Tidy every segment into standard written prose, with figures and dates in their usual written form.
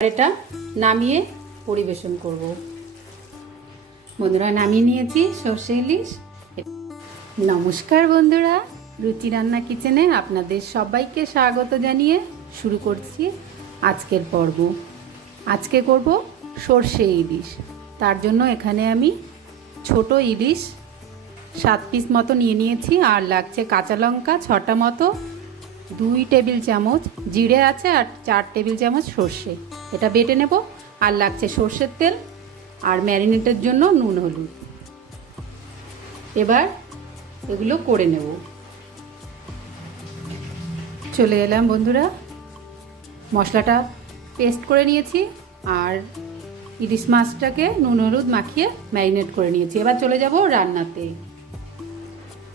এটা নামিয়ে পরিবেশন করব। বন্ধুরা, নামিয়ে নিয়েছি সর্ষে ইলিশ। নমস্কার বন্ধুরা, রুচি রান্না কিচেনে আপনাদের সবাইকে স্বাগত জানিয়ে শুরু করছি আজকের পর্ব। আজকে করব সর্ষে ইলিশ। তার জন্য এখানে আমি ছোট ইলিশ 7 পিস মতো নিয়ে নিয়েছি, আর লাগছে কাঁচা লঙ্কা 6টা মতো, 2 টেবিল চামচ জিরে আছে, আর 4 টেবিল চামচ সর্ষে, এটা বেটে নেব। আর লাগছে সর্ষের তেল, আর ম্যারিনেটের জন্য নুন হলুদ। এবার এগুলো করে নেব। চলে এলাম বন্ধুরা, মশলাটা পেস্ট করে নিয়েছি, আর ইলিশ মাছটাকে নুন হলুদ মাখিয়ে ম্যারিনেট করে নিয়েছি। এবার চলে যাব রান্নাতে।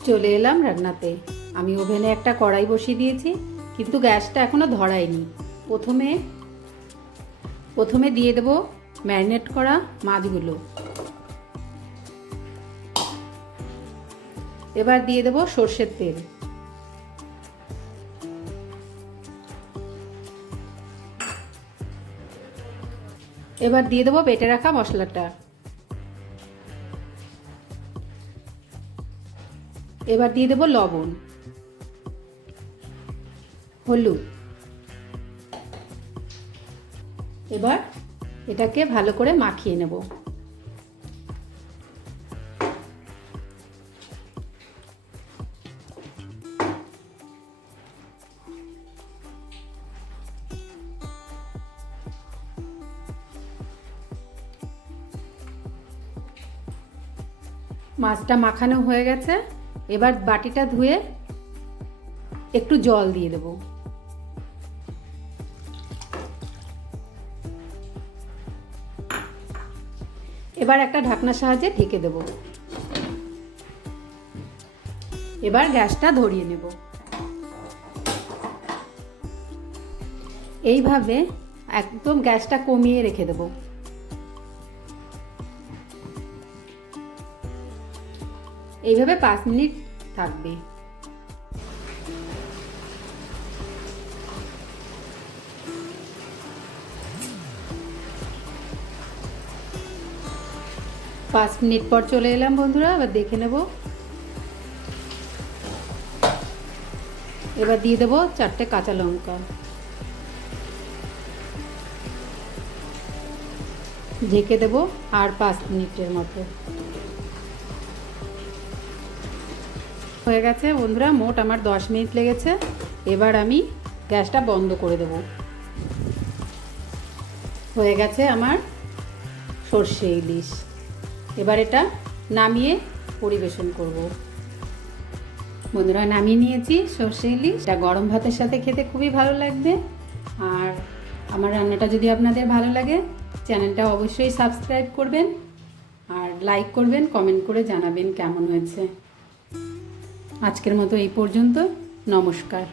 চলে এলাম রান্নাতে। আমি ওভেনে একটা কড়াই বসিয়ে দিয়েছি, কিন্তু গ্যাসটা এখনও ধরাইনি। প্রথমে দিয়ে দেব ম্যারিনেট করা মাছগুলো। এবার দিয়ে দেব সর্ষের তেল। এবার দিয়ে দেব বেটে রাখা মশলাটা। এবার দিয়ে দেব লবণ, হলুদ। এবার এটাকে ভালো করে মাখিয়ে নেব। মাছটা মাখানো হয়ে গেছে। এবার বাটিটা ধুয়ে একটু জল দিয়ে দেব। এবার একটা ঢাকনার সাহায্যে ঢেকে দেব। এবার গ্যাসটা ধরিয়ে নেব। এইভাবে একদম গ্যাসটা কমিয়ে রেখে দেব। এইভাবে 5 মিনিট থাকবে। পাঁচ মিনিট পর চলে এলাম বন্ধুরা, এবার দেখে নেব। এবার দিয়ে দেব 4টে কাঁচা লঙ্কা। ঢেকে দেব আর 5 মিনিটের মতো। হয়ে গেছে বন্ধুরা, মোট আমার 10 মিনিট লেগেছে। এবার আমি গ্যাসটা বন্ধ করে দেব। হয়ে গেছে আমার সর্ষে ইলিশ। এবার এটা নামিয়ে পরিবেশন করব। বন্ধুরা, নামিয়ে নিয়েছি সর্ষে ইলিশ। এটা গরম ভাতের সাথে খেতে খুবই ভালো লাগবে। আর আমার রান্নাটা যদি আপনাদের ভালো লাগে, চ্যানেলটা অবশ্যই সাবস্ক্রাইব করবেন, আর লাইক করবেন, কমেন্ট করে জানাবেন কেমন হয়েছে। আজকের মতো এই পর্যন্ত। নমস্কার।